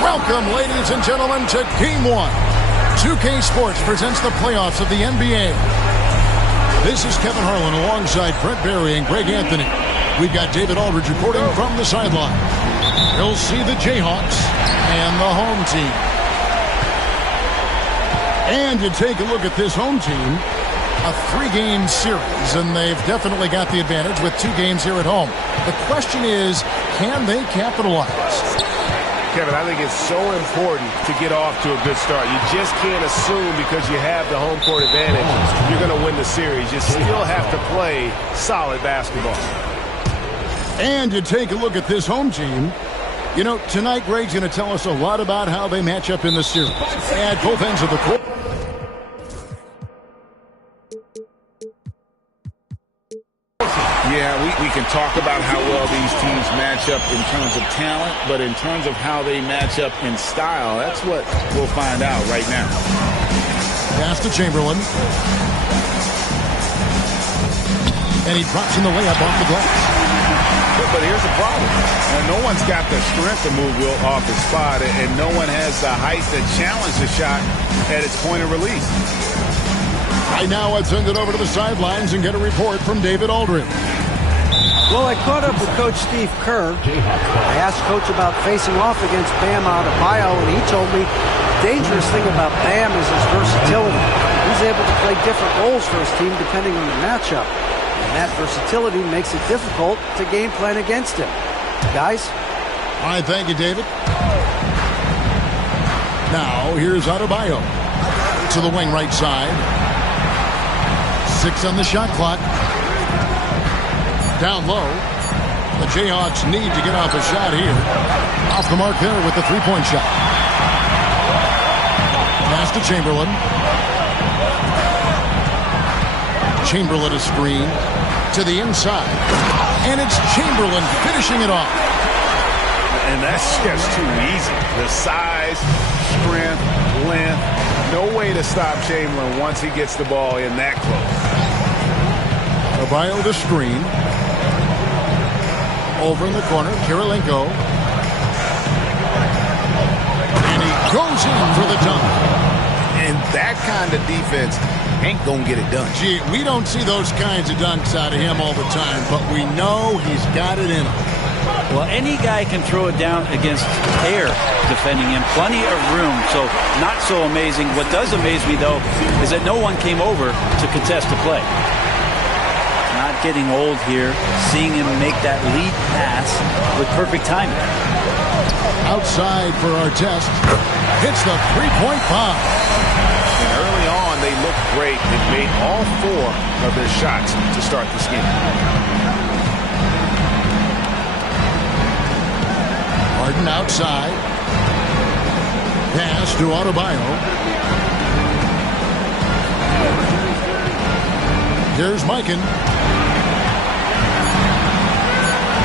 Welcome, ladies and gentlemen, to Game 1. 2K Sports presents the playoffs of the NBA. This is Kevin Harlan alongside Brent Barry and Greg Anthony. We've got David Aldridge reporting from the sideline. You'll see the Jayhawks and the home team. And you take a look at this home team, a 3-game series, and they've definitely got the advantage with 2 games here at home. The question is, can they capitalize? Kevin, I think it's so important to get off to a good start. You just can't assume because you have the home court advantage you're going to win the series. You still have to play solid basketball. And you take a look at this home team. You know, tonight Greg's going to tell us a lot about how they match up in the series at both ends of the court. Yeah, we can talk about how well these teams match up in terms of talent, but in terms of how they match up in style, that's what we'll find out right now. Pass to Chamberlain. And he drops in the layup off the glass. But here's the problem. No one's got the strength to move Wilt off the spot, and no one has the height to challenge the shot at its point of release. Right now, let's send it over to the sidelines and get a report from David Aldridge. Well, I caught up with Coach Steve Kerr. I asked Coach about facing off against Bam Adebayo, and he told me the dangerous thing about Bam is his versatility. He's able to play different roles for his team depending on the matchup. And that versatility makes it difficult to game plan against him. Guys? All right, thank you, David. Now, here's Adebayo to the wing right side. 6 on the shot clock. Down low. The Jayhawks need to get off a shot here. Off the mark there with the three-point shot. Pass to Chamberlain. Chamberlain a screen to the inside. And it's Chamberlain finishing it off. And that's just too easy. The size, strength, length. No way to stop Chamberlain once he gets the ball in that close. Adebayo the screen. Over in the corner, Kirilenko. And he goes in for the dunk. And that kind of defense ain't going to get it done. Gee, we don't see those kinds of dunks out of him all the time, but we know he's got it in him. Well, any guy can throw it down against air defending him. Plenty of room, so not so amazing. What does amaze me, though, is that no one came over to contest the play. Not getting old here, seeing him make that lead pass with perfect timing. Outside for our test. Hits the three-point bomb. And early on, they looked great. They made all 4 of their shots to start this game. Harden outside. Pass to Adebayo. Here's Mikan.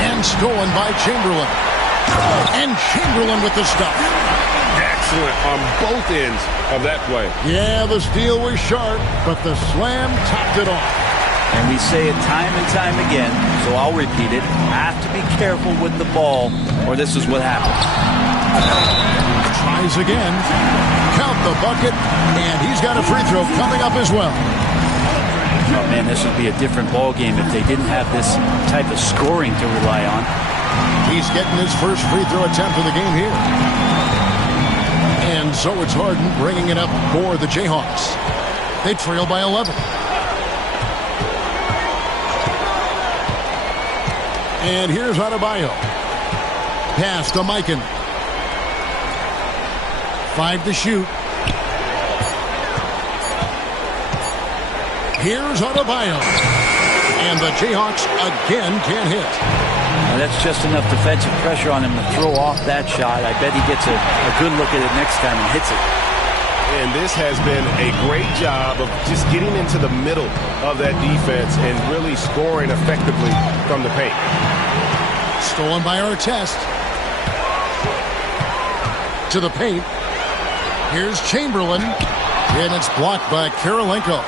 And stolen by Chamberlain. And Chamberlain with the stop. Excellent on both ends of that play. Yeah, the steal was sharp, but the slam topped it off. And we say it time and time again, so I'll repeat it. Have to be careful with the ball, or this is what happens. Tries again. Count the bucket, and he's got a free throw coming up as well. Oh, man, this would be a different ball game if they didn't have this type of scoring to rely on. He's getting his first free throw attempt of the game here. And And so it's Harden bringing it up for the Jayhawks. They trail by 11. And here's Adebayo. Pass to Mikan. 5 to shoot. Here's Adebayo. And the Jayhawks again can't hit. Now that's just enough defensive pressure on him to throw off that shot. I bet he gets a good look at it next time and hits it. And this has been a great job of just getting into the middle of that defense and really scoring effectively from the paint. Stolen by Artest. To the paint. Here's Chamberlain. And it's blocked by Kirilenko.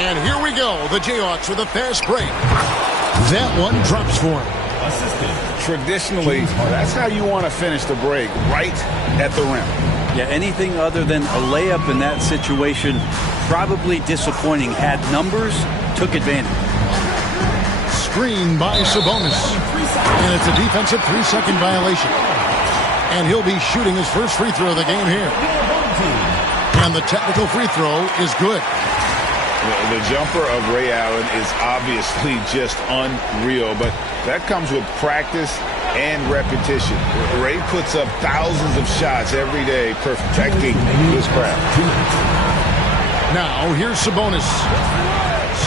And here we go. The Jayhawks with a fast break. That one drops for him. Traditionally, that's how you want to finish the break, right at the rim. Yeah, anything other than a layup in that situation, probably disappointing. Had numbers, took advantage. Screen by Sabonis. And it's a defensive 3-second violation. And he'll be shooting his first free throw of the game here. And the technical free throw is good. The jumper of Ray Allen is obviously just unreal, but that comes with practice and repetition. Ray puts up thousands of shots every day perfecting his craft. Now, here's Sabonis.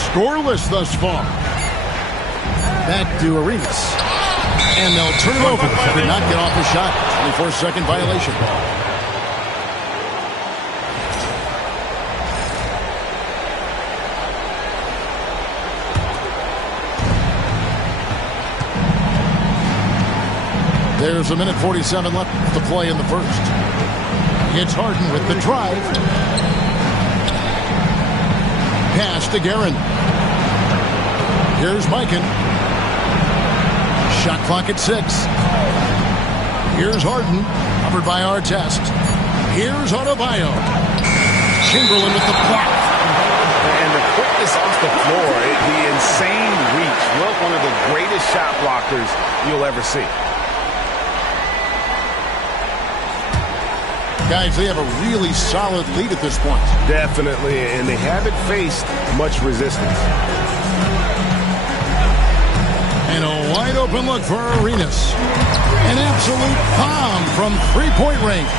Scoreless thus far. Back to Arenas. And they'll turn it over. Did not get off the shot. 24-second violation. There's a minute 47 left to play in the first. It's Harden with the drive. Pass to Guerin. Here's Mikan. Shot clock at 6. Here's Harden, covered by Artest. Here's Adebayo. Chamberlain with the block. And the quickness off the floor, the insane reach. Look, one of the greatest shot blockers you'll ever see. Guys, they have a really solid lead at this point. Definitely, and they haven't faced much resistance. And a wide open look for Arenas. An absolute bomb from three-point range.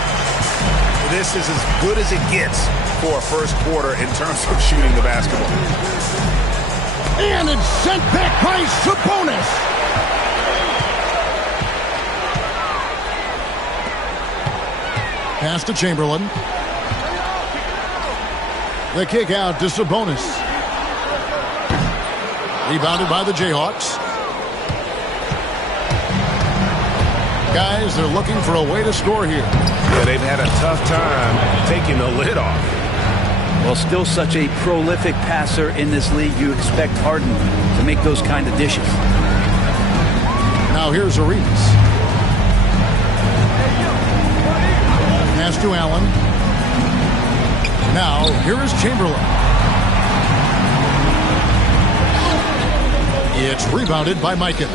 This is as good as it gets for a first quarter in terms of shooting the basketball. And it's sent back by Sabonis. Pass to Chamberlain. The kick out to Sabonis. Rebounded by the Jayhawks. Guys, they're looking for a way to score here. Yeah, they've had a tough time taking the lid off. Well, still such a prolific passer in this league. You expect Harden to make those kind of dishes. Now here's Arenas. Pass to Allen. Now, here is Chamberlain. It's rebounded by Mikan.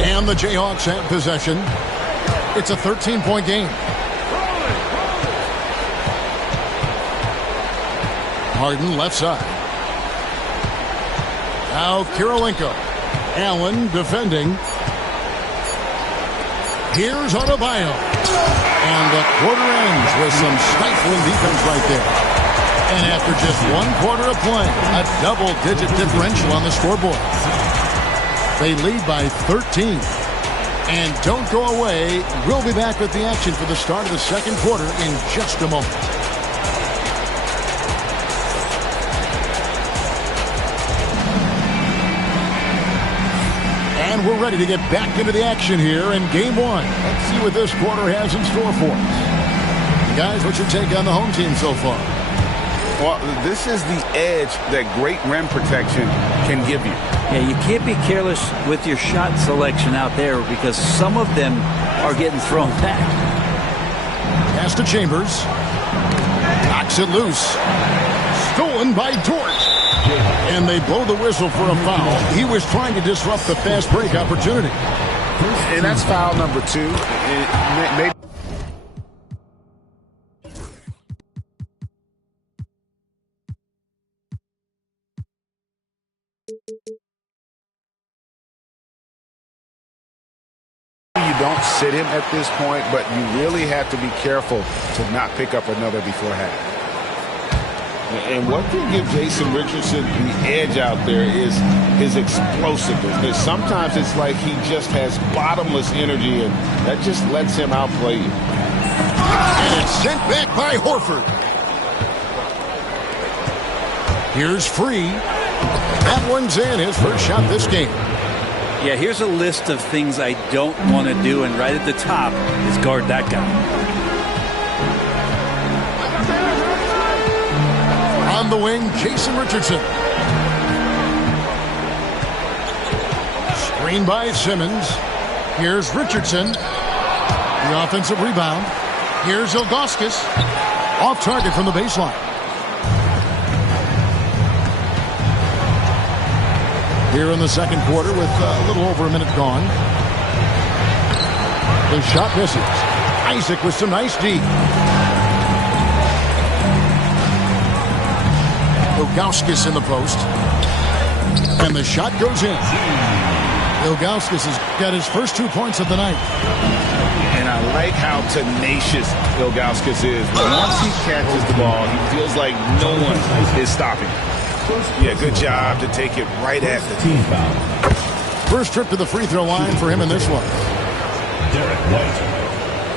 And the Jayhawks have possession. It's a 13-point game. Harden left side. Now Kirilenko. Allen defending. Here's Adebayo. And the quarter ends with some stifling defense right there. And after just one quarter of play, a double-digit differential on the scoreboard. They lead by 13. And don't go away. We'll be back with the action for the start of the second quarter in just a moment. And we're ready to get back into the action here in Game 1. Let's see what this quarter has in store for us. Guys, what's your take on the home team so far? Well, this is the edge that great rim protection can give you. Yeah, you can't be careless with your shot selection out there because some of them are getting thrown back. Pass to Chambers. Knocks it loose. Stolen by Dort. And they blow the whistle for a foul. He was trying to disrupt the fast break opportunity. And that's foul number 2. You don't sit him at this point, but you really have to be careful to not pick up another before half. And what can give Jason Richardson the edge out there is his explosiveness. Because sometimes it's like he just has bottomless energy, and that just lets him outplay you. And it's sent back by Horford. Here's Free. That one's in, his first shot this game. Yeah, here's a list of things I don't want to do, and right at the top is guard that guy. On the wing, Jason Richardson. Screen by Simmons. Here's Richardson. The offensive rebound. Here's Ilgauskas. Off target from the baseline. Here in the second quarter with a little over a minute gone. The shot misses. Isaac with some nice D. Ilgauskas in the post. And the shot goes in. Ilgauskas has got his first 2 points of the night. And I like how tenacious Ilgauskas is. Once he catches the ball, he feels like no one is stopping. Yeah, good job to take it right at the team foul. First trip to the free throw line for him in this one. Derek White.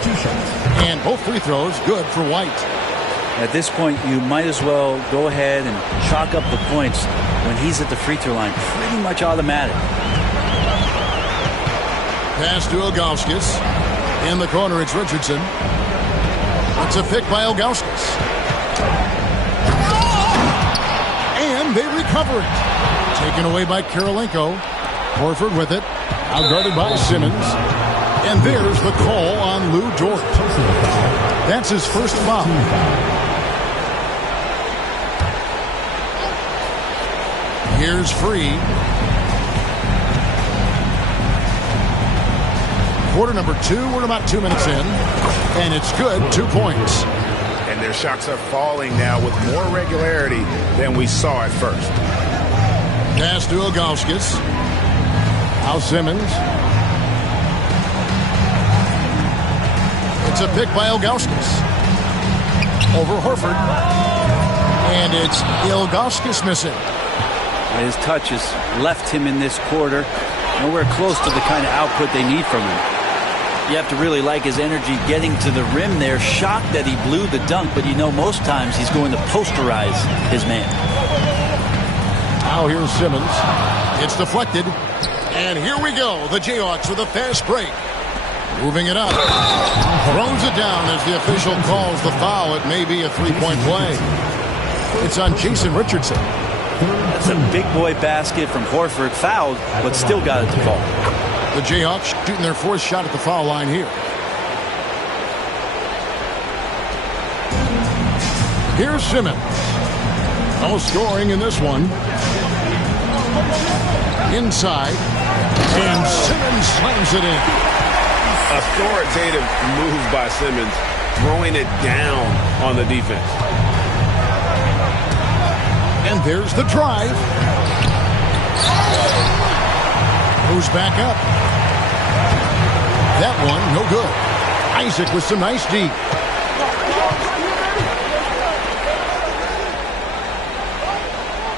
2 shots. And both free throws good for White. At this point, you might as well go ahead and chalk up the points when he's at the free throw line. Pretty much automatic. Pass to Ilgauskas. In the corner, it's Richardson. It's a pick by Ilgauskas. And they recover it. Taken away by Kirilenko. Horford with it. Outguarded by Simmons. And there's the call on Lou Dort. That's his first foul. Here's Free. Quarter number 2. We're about 2 minutes in. And it's good. 2 points. And their shots are falling now with more regularity than we saw at first. Pass to Ilgauskas. Now Simmons. It's a pick by Ilgauskas. Over Horford. And it's Ilgauskas missing. His touches left him in this quarter. Nowhere close to the kind of output they need from him. You have to really like his energy getting to the rim there. Shocked that he blew the dunk, but you know most times he's going to posterize his man. Now here's Simmons. It's deflected. And here we go. The Jayhawks with a fast break. Moving it up. Throws it down as the official calls the foul. It may be a three-point play. It's on Jason Richardson. That's a big boy basket from Horford, fouled, but still got it to fall. The Jayhawks shooting their fourth shot at the foul line here. Here's Simmons. No scoring in this one. Inside. And Simmons slams it in. Authoritative move by Simmons, throwing it down on the defense. And there's the drive. Moves back up. That one, no good. Isaac with some nice D.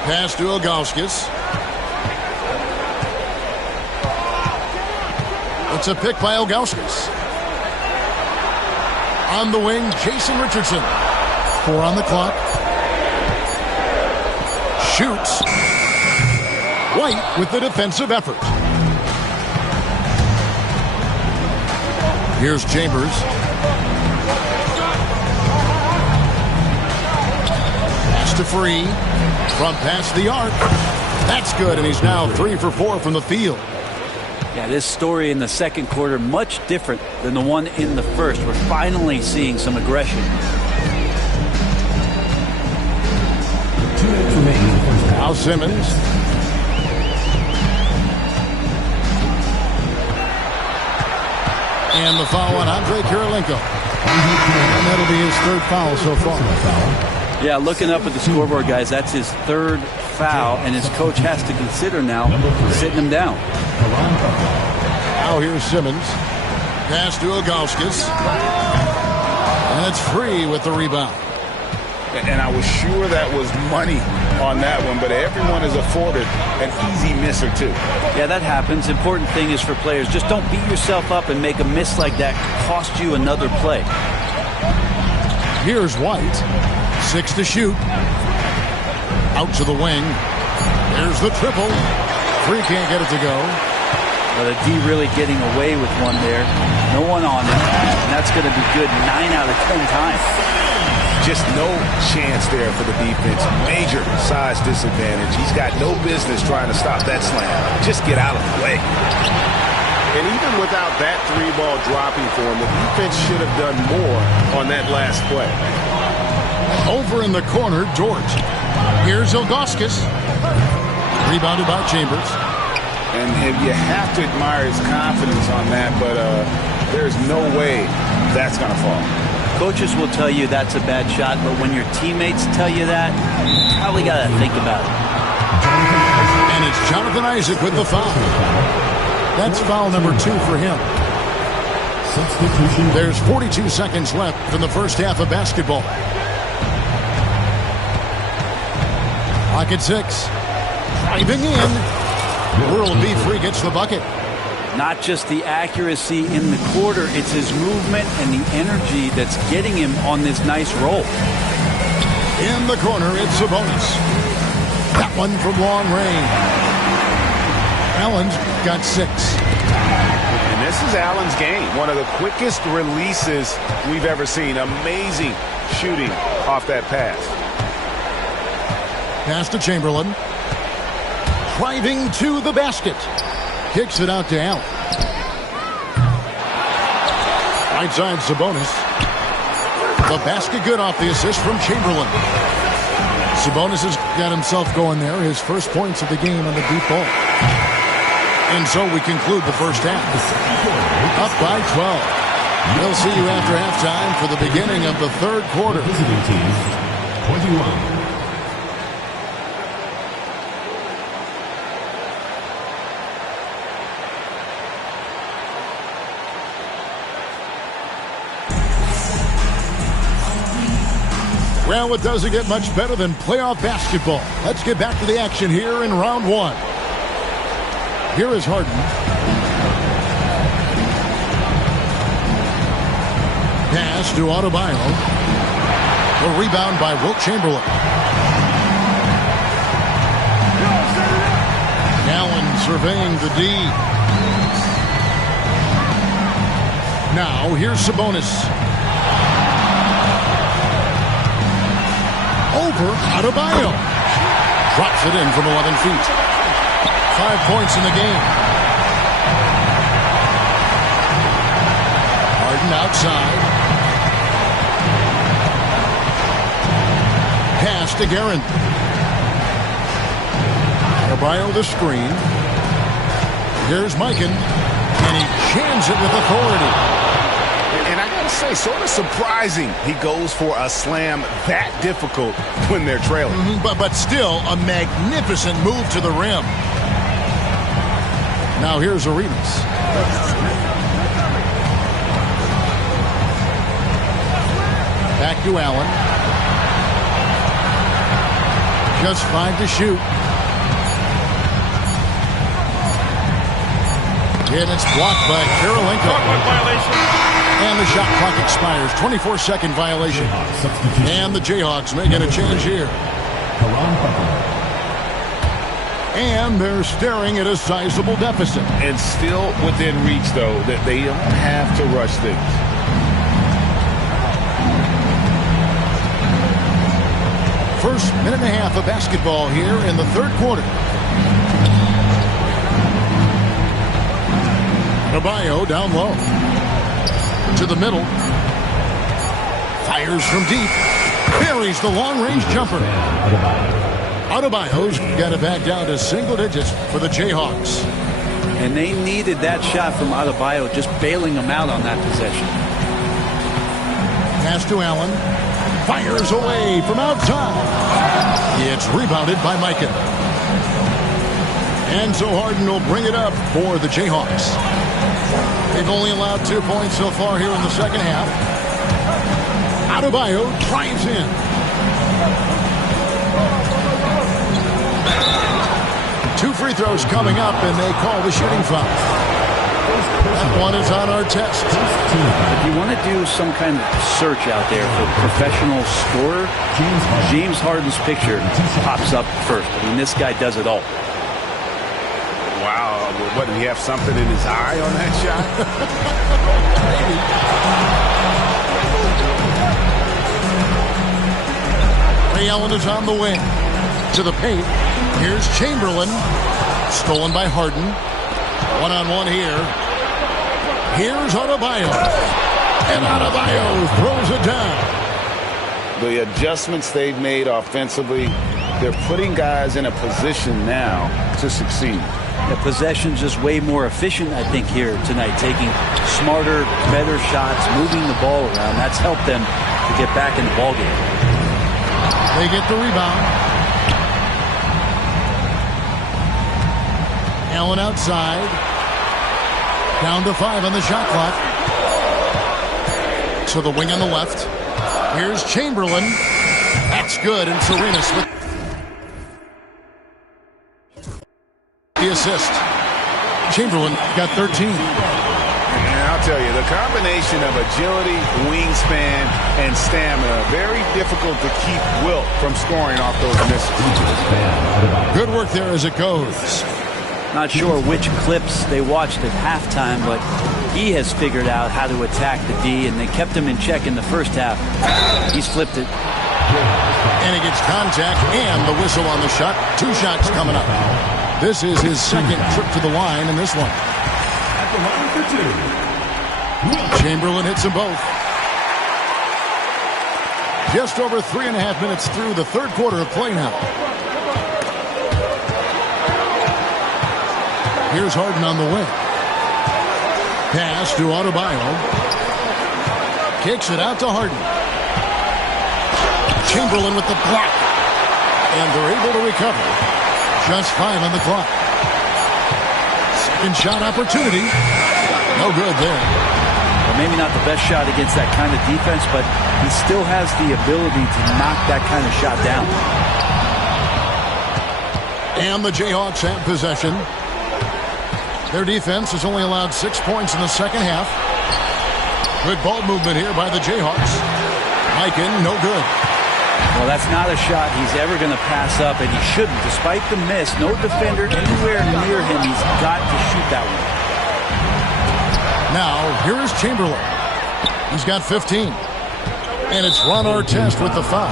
Pass to Ilgauskas. It's a pick by Ilgauskas. On the wing, Jason Richardson. 4 on the clock. Shoots. White with the defensive effort. Here's Chambers. Pass to Free. From past the arc. That's good, and he's now 3 for 4 from the field. Yeah, this story in the second quarter much different than the one in the first. We're finally seeing some aggression. 2 minutes remaining. Now Simmons. And the foul on Andre Kirilenko. And that'll be his third foul so far. Yeah, looking up at the scoreboard, guys, that's his third foul, and his coach has to consider now sitting him down. Now here's Simmons. Pass to Ilgauskas. And it's Free with the rebound. And I was sure that was money on that one, but everyone is afforded an easy misser too. Yeah, that happens. Important thing is for players, just don't beat yourself up and make a miss like that cost you another play. Here's White. 6 to shoot. Out to the wing. There's the triple. Free can't get it to go. But a D really getting away with one there. No one on him. And that's going to be good 9 out of 10 times. Just no chance there for the defense. Major size disadvantage. He's got no business trying to stop that slam. Just get out of the way. And even without that 3-ball dropping for him, the defense should have done more on that last play. Over in the corner, George. Here's Ilgauskas. Rebounded by Chambers. And you have to admire his confidence on that, but there's no way that's going to fall. Coaches will tell you that's a bad shot, but when your teammates tell you that, you probably got to think about it. And it's Jonathan Isaac with the foul. That's foul number 2 for him. There's 42 seconds left in the first half of basketball. Clock at 6. Driving in. World B. Free gets the bucket. Not just the accuracy in the quarter, it's his movement and the energy that's getting him on this nice roll. In the corner, it's Sabonis. That one from long range. Allen's got 6. And this is Allen's game. One of the quickest releases we've ever seen. Amazing shooting off that pass. Pass to Chamberlain. Driving to the basket. Kicks it out to Allen. Right side Sabonis. The basket good off the assist from Chamberlain. Sabonis has got himself going there. His first points of the game on the deep ball. And so we conclude the first half. Up by 12. We'll see you after halftime for the beginning of the third quarter. Visiting team, 21. Well, it doesn't get much better than playoff basketball. Let's get back to the action here in round 1. Here is Harden. Pass to Adebayo. The rebound by Wilt Chamberlain. Allen surveying the D. Now, here's Sabonis. Over Adebayo. Drops it in from 11 feet. 5 points in the game. Harden outside. Pass to Guerin. Adebayo the screen. Here's Mikan. And he jams it with authority. And I got to say, sort of surprising he goes for a slam that difficult when they're trailing. But still a magnificent move to the rim. Now here's Arenas. Back to Allen. Just 5 to shoot. And it's blocked by Karolinko. And the shot clock expires. 24-second violation. And the Jayhawks may get a change here. And they're staring at a sizable deficit. And still within reach, though, that they don't have to rush things. First minute and a half of basketball here in the third quarter. Adebayo down low. To the middle. Fires from deep. Buries the long-range jumper. Adebayo's got it back down to single digits for the Jayhawks. And they needed that shot from Adebayo, just bailing them out on that possession. Pass to Allen. Fires away from outside. It's rebounded by Mikan. And so Harden will bring it up for the Jayhawks. They've only allowed 2 points so far here in the second half. Adebayo drives in. Two free throws coming up, and they call the shooting foul. That one is on our test. If you want to do some kind of search out there for professional scorer, James Harden's picture pops up first. I mean, this guy does it all. Wow. What, did he have something in his eye on that shot? Ray Allen is on the wing. To the paint. Here's Chamberlain. Stolen by Harden. One-on-one here. Here's Adebayo. And Adebayo throws it down. The adjustments they've made offensively, they're putting guys in a position now to succeed. The possession's just way more efficient, I think, here tonight. Taking smarter, better shots, moving the ball around. That's helped them to get back in the ballgame. They get the rebound. Allen outside. Down to 5 on the shot clock. To the wing on the left. Here's Chamberlain. That's good. And Serenas with the assist. Chamberlain got 13. And I'll tell you, the combination of agility, wingspan, and stamina, very difficult to keep Wilt from scoring off those misses. Good work there as it goes. Not sure which clips they watched at halftime, but he has figured out how to attack the D, and they kept him in check in the first half. He's flipped it. And he gets contact and the whistle on the shot. 2 shots coming up. This is his second trip to the line in this one. Chamberlain hits them both. Just over 3.5 minutes through the third quarter of play now. Here's Harden on the wing. Pass to Adebayo. Kicks it out to Harden. Chamberlain with the block. And they're able to recover. Just 5 on the clock. Second shot opportunity. No good there. Well, maybe not the best shot against that kind of defense, but he still has the ability to knock that kind of shot down. And the Jayhawks have possession. Their defense has only allowed 6 points in the second half. Good ball movement here by the Jayhawks. Mikan, no good. Well, that's not a shot he's ever going to pass up, and he shouldn't. Despite the miss, no defender anywhere near him. He's got to shoot that one. Now, here's Chamberlain. He's got 15. And it's Ron Artest with the foul.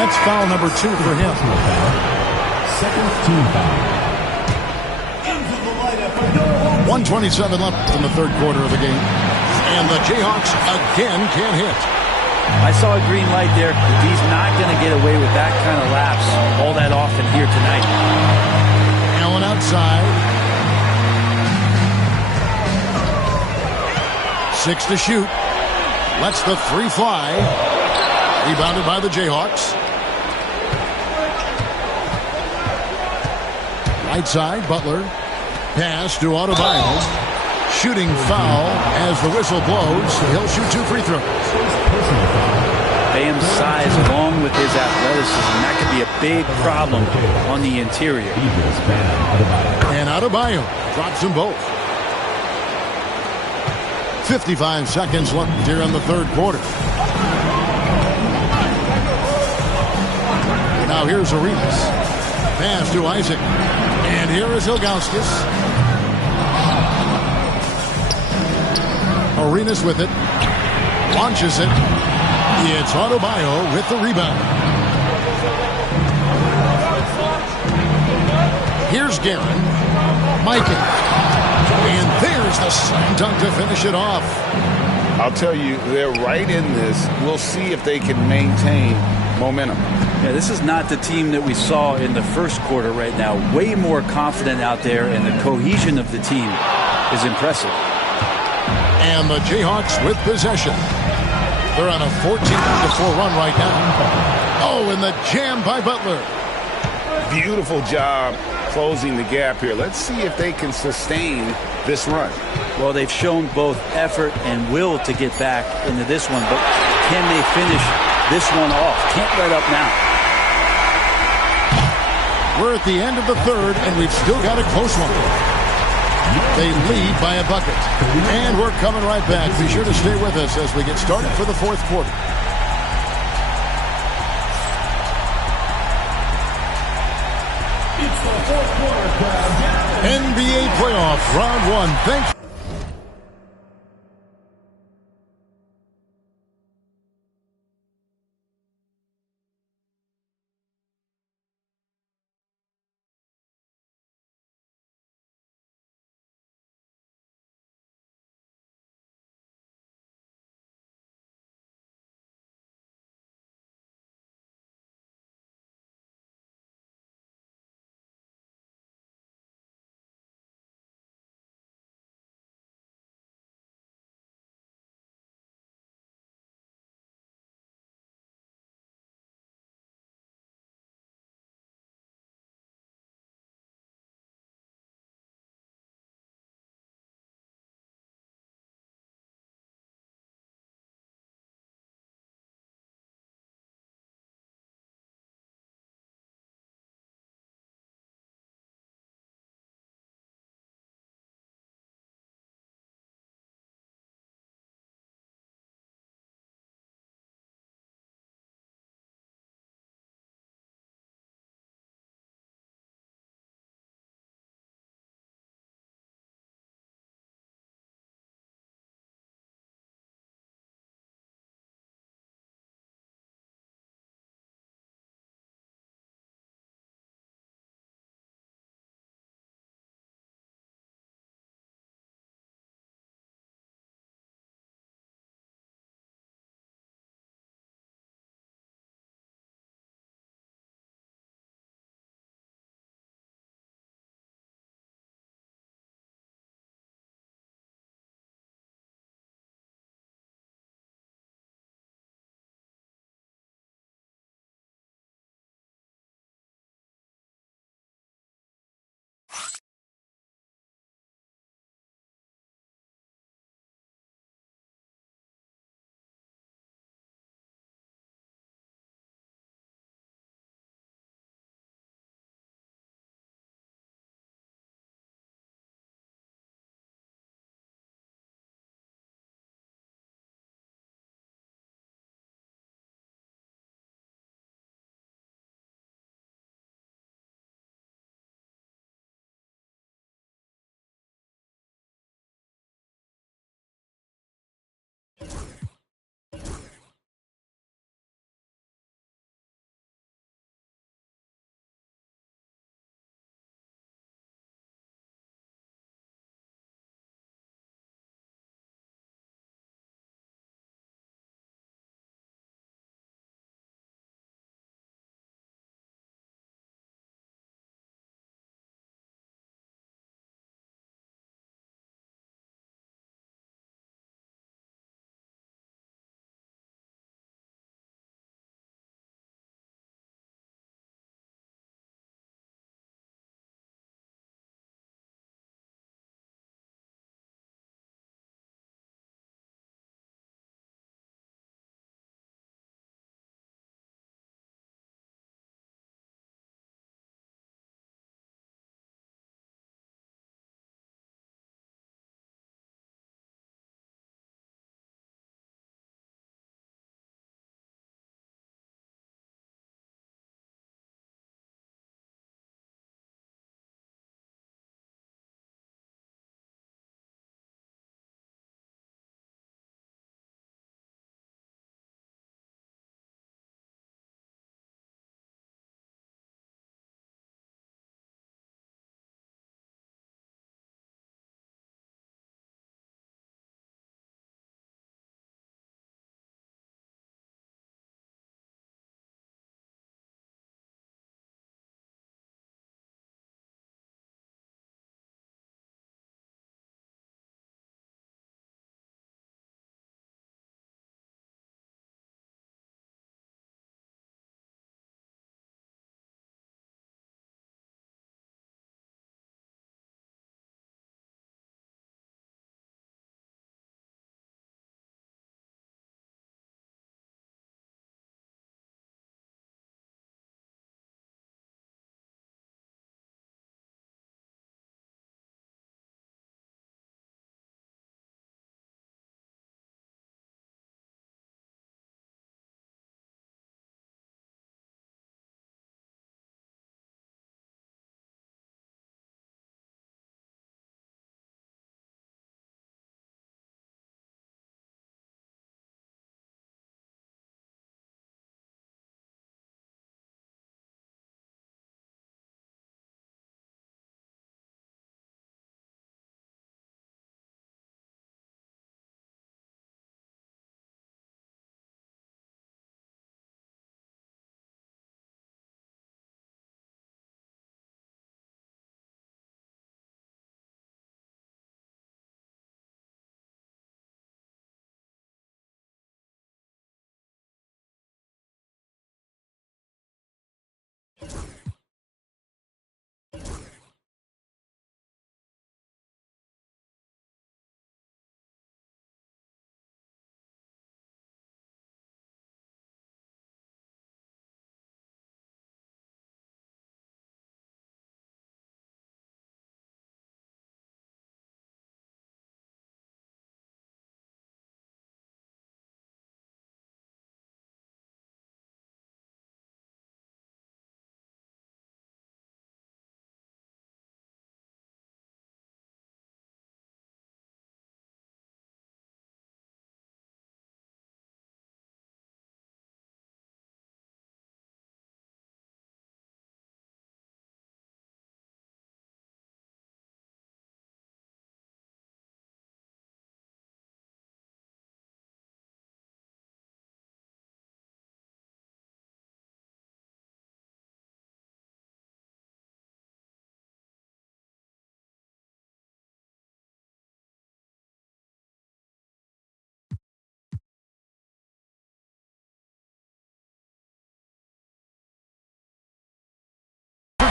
That's foul number 2 for him. Second team foul. 1:27 left in the third quarter of the game. And the Jayhawks again can't hit. I saw a green light there. He's not going to get away with that kind of lapse all that often here tonight. Allen outside. 6 to shoot. Lets the 3 fly. Rebounded by the Jayhawks. Right side, Butler. Pass to Adebayo. Shooting foul as the whistle blows. He'll shoot 2 free throws. Bam's size along with his athleticism, that could be a big problem on the interior. And Adebayo drops them both. 55 seconds left here in the third quarter. Now here's Arenas. Pass to Isaac. And here is Ilgauskas. Arenas with it. Launches it. It's Adebayo with the rebound. Here's Guerin. Mikan. And there's the slam dunk to finish it off. I'll tell you, they're right in this. We'll see if they can maintain momentum. Yeah, this is not the team that we saw in the first quarter right now. Way more confident out there, and the cohesion of the team is impressive. And the Jayhawks with possession. They're on a 14-4 run right now. Oh, and the jam by Butler. Beautiful job closing the gap here. Let's see if they can sustain this run. Well, they've shown both effort and will to get back into this one, but can they finish this one off? Can't let up now. We're at the end of the third, and we've still got a close one. They lead by a bucket. And we're coming right back. Be sure to stay with us as we get started for the fourth quarter. It's the fourth quarter crowd. NBA playoff round one. Thanks.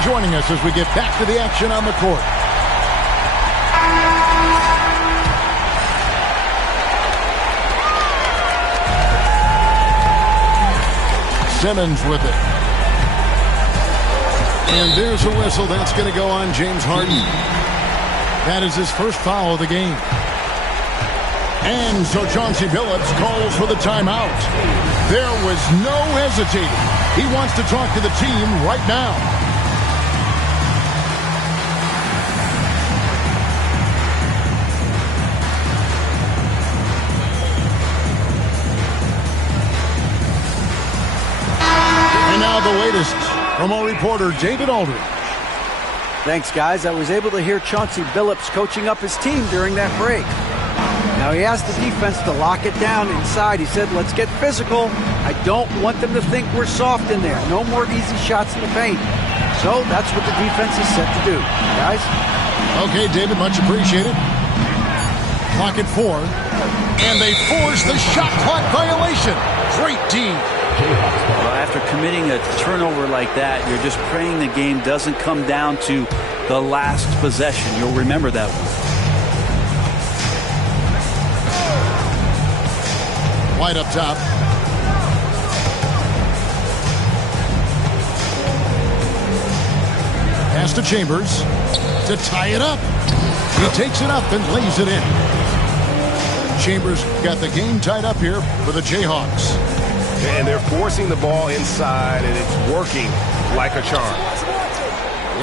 joining us as we get back to the action on the court. Simmons with it. And there's a whistle. That's going to go on James Harden. That is his first foul of the game. And so Chauncey Billups calls for the timeout. There was no hesitating. He wants to talk to the team right now. And now the latest from our reporter, David Aldridge. Thanks, guys. I was able to hear Chauncey Billups coaching up his team during that break. Now, he asked the defense to lock it down inside. He said, let's get physical. I don't want them to think we're soft in there. No more easy shots in the paint. So that's what the defense is set to do. Guys? Okay, David, much appreciated. Clock at 4. And they force the shot clock violation. Great D. Well, after committing a turnover like that, you're just praying the game doesn't come down to the last possession. You'll remember that one. White up top. Pass to Chambers to tie it up. He takes it up and lays it in. Chambers got the game tied up here for the Jayhawks. And they're forcing the ball inside, and it's working like a charm.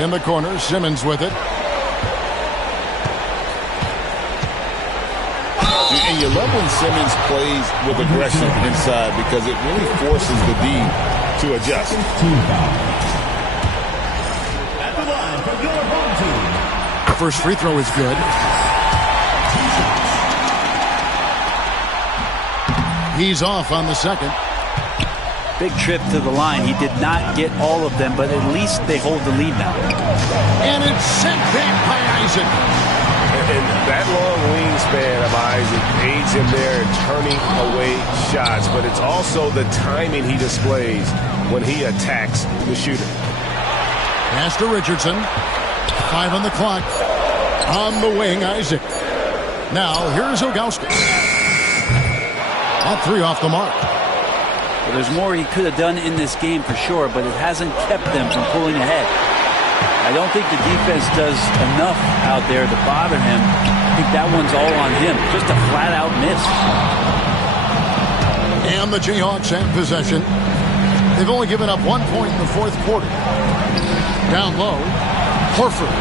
In the corner, Simmons with it. And you love when Simmons plays with aggression inside because it really forces the D to adjust. At the line for your home team. First free throw is good. He's off on the second. Big trip to the line. He did not get all of them, but at least they hold the lead now. And it's sent back by Isaac. And that long wingspan of Isaac aids him there in turning away shots, but it's also the timing he displays when he attacks the shooter. Pass to Richardson. 5 on the clock. On the wing, Isaac. Now, here's Ilgauskas. At 3 off the mark. Well, there's more he could have done in this game for sure, but it hasn't kept them from pulling ahead. I don't think the defense does enough out there to bother him. I think that one's all on him. Just a flat-out miss. And the Jayhawks have possession. They've only given up 1 point in the fourth quarter. Down low, Horford.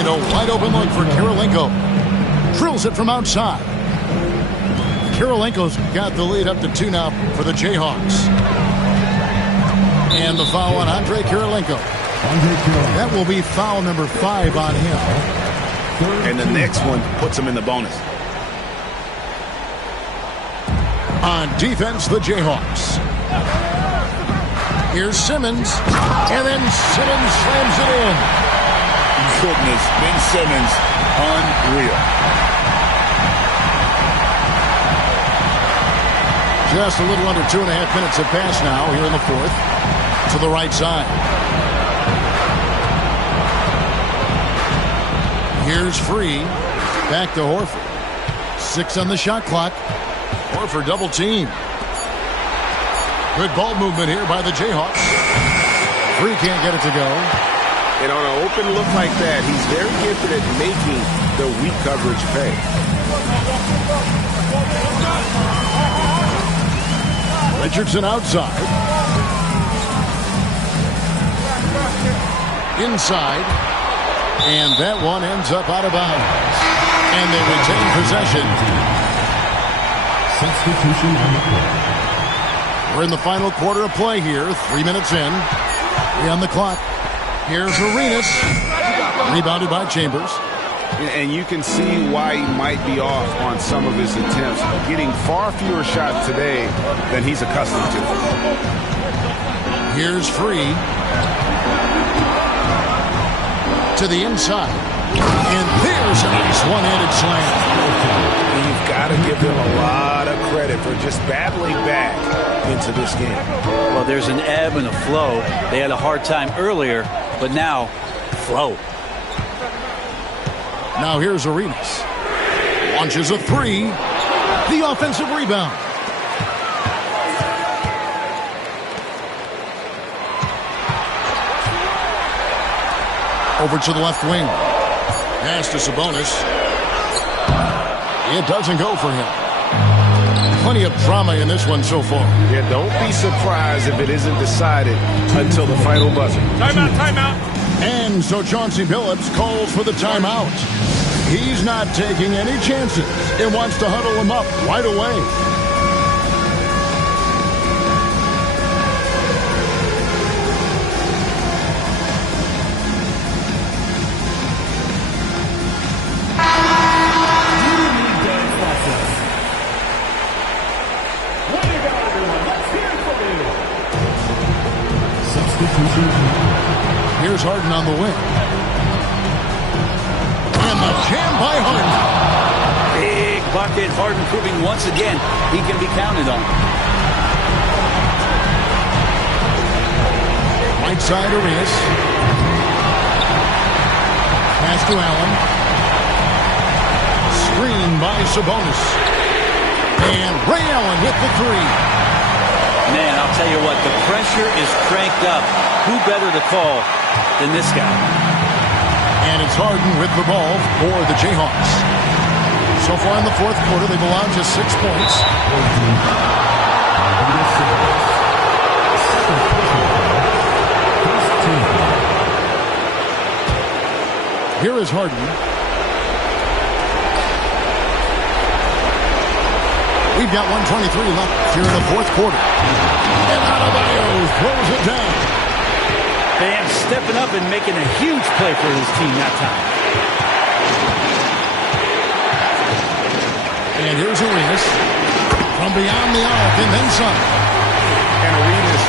And a wide-open look for Kirilenko. Drills it from outside. Kirilenko's got the lead up to 2 now for the Jayhawks. And the foul on Andre Kirilenko. That will be foul number 5 on him. And the next one puts him in the bonus. On defense, the Jayhawks. Here's Simmons. And then Simmons slams it in. Goodness, Ben Simmons, unreal. Just a little under 2.5 minutes have passed now here in the fourth. To the right side. Here's Free. Back to Horford. 6 on the shot clock. Horford double team. Good ball movement here by the Jayhawks. Free can't get it to go. And on an open look like that, he's very gifted at making the weak coverage pay. Richardson outside. Inside. And that one ends up out of bounds. And they retain possession. Substitution on the court. We're in the final quarter of play here. 3 minutes in. 3 on the clock. Here's Arenas. Rebounded by Chambers. And you can see why he might be off on some of his attempts, getting far fewer shots today than he's accustomed to. Here's Free. To the inside. And there's a nice one-handed slam. And you've got to give them a lot of credit for just battling back into this game. Well, there's an ebb and a flow. They had a hard time earlier, but now, flow. Now here's Arenas. Launches a three. The offensive rebound. Over to the left wing. Pass to Sabonis. It doesn't go for him. Plenty of drama in this one so far. Yeah, don't be surprised if it isn't decided until the final buzzer. Timeout, timeout. And so Chauncey Billups calls for the timeout. He's not taking any chances and wants to huddle him up right away. Here's Harden on the wing. And the jam by Harden. Big bucket. Harden proving once again he can be counted on. Right side Arenas. Pass to Allen. Screen by Sabonis. And Ray Allen with the three. Man, I'll tell you what, the pressure is cranked up. Who better to call than this guy? And it's Harden with the ball for the Jayhawks. So far in the fourth quarter, they belong to 6 points. Here is Harden. We've got 1:23 left here in the fourth quarter. And Adebayo throws it down. Bam stepping up and making a huge play for his team that time. And here's Arenas from beyond the arc and then some. And Arenas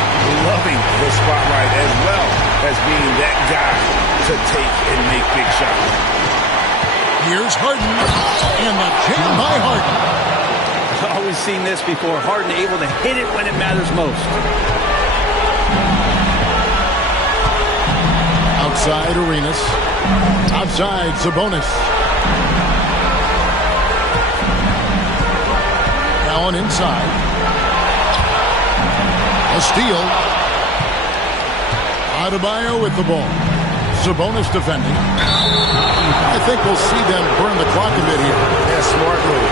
loving the spotlight as well as being that guy to take and make big shots. Here's Harden and the jam by Harden. I've always seen this before. Harden able to hit it when it matters most. Outside Arenas. Outside Sabonis. Allen inside. A steal. Adebayo with the ball. Sabonis defending. I think we'll see them burn the clock a bit here. Yeah, smart move.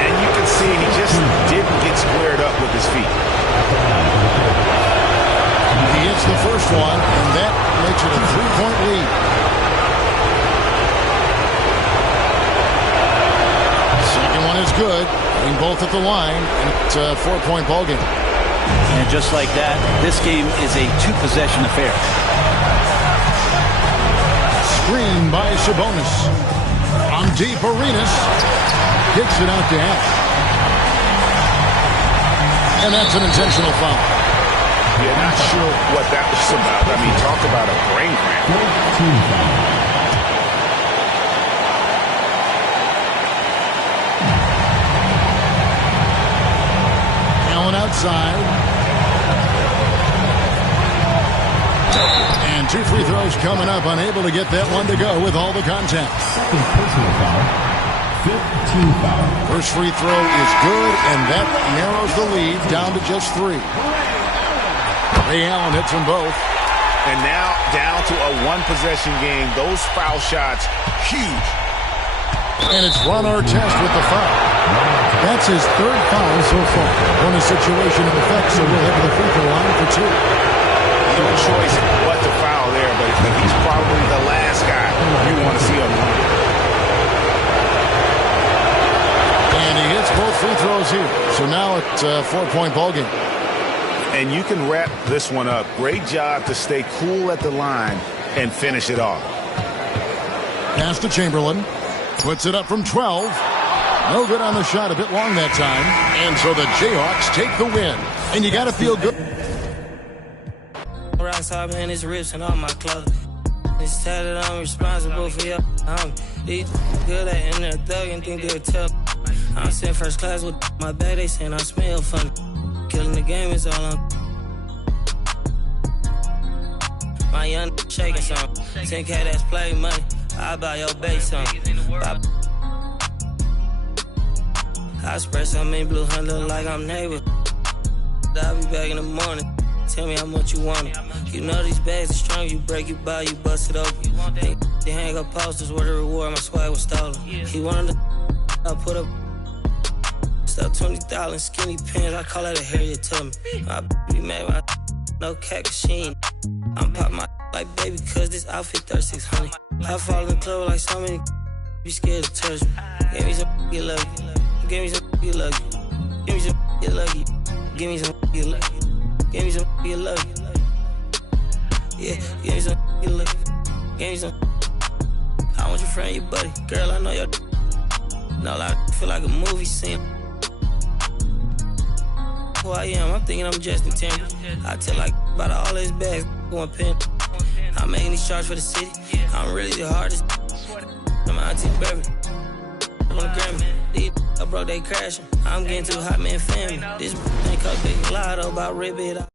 And you can see he just didn't get squared up with his feet. He hits the first one, and that makes it a 3-point lead. Second one is good. Getting both at the line, and it's a 4-point ball game. And just like that, this game is a 2-possession affair. Screen by Sabonis. On deep, Arenas kicks it out to Allen. And that's an intentional foul. Yeah, not sure what that was about. I mean, talk about a brain cramp. Allen outside. And 2 free throws coming up. Unable to get that one to go with all the contact. First free throw is good, and that narrows the lead down to just 3. Ray Allen hits them both. And now down to a 1-possession game. Those foul shots, huge. And it's Ron Artest with the foul. That's his 3rd foul so far. On a situation of effect, so we'll head to the free throw line for 2. No choice but to foul there, but he's probably the last guy you want to see on the line. And he hits both free throws here. So now it's a 4-point ball game. And you can wrap this one up. Great job to stay cool at the line and finish it off. Pass to Chamberlain. Puts it up from 12. No good on the shot. A bit long that time. And so the Jayhawks take the win. And you got to feel good. Rocks hard in his wrists and all my clothes. It's tatted, I'm responsible for your these good at in their thug and think they'll tell. I'm sitting first class with my bag, they saying I smell funny. Killing the game is all I'm. My young shaking some. 10K that's play money. I buy your base some. I spread some in blue hunt, look like I'm neighbor. I'll be back in the morning. Tell me how much you want it. You know these bags are strong. You break, you buy, you bust it open. They hang up posters where the reward my swag was stolen. He wanted to I put up stuff $20 skinny pants. I call that a Harriet Tubman. I be mad when no cat machine. I'm pop my like baby cause this outfit 3600. I fall in the club like so many be scared to touch me. Give me some get lucky. Give me some get lucky. Give me some get lucky. Give me some get lucky. Give me some get lucky. Yeah, give me some get lucky. Give me some. I want your friend, your buddy. Girl, I know your. No, I feel like a movie scene. Who I am, I'm thinking I'm Justin Timberlake. I tell like about all his bags, going pin. I'm making these charts for the city. I'm really the hardest. I'm Auntie Beverly. On the Grammy. These I broke, they crashing. I'm getting too hot, man, family. This ain't called Big Lotto about Ribbit.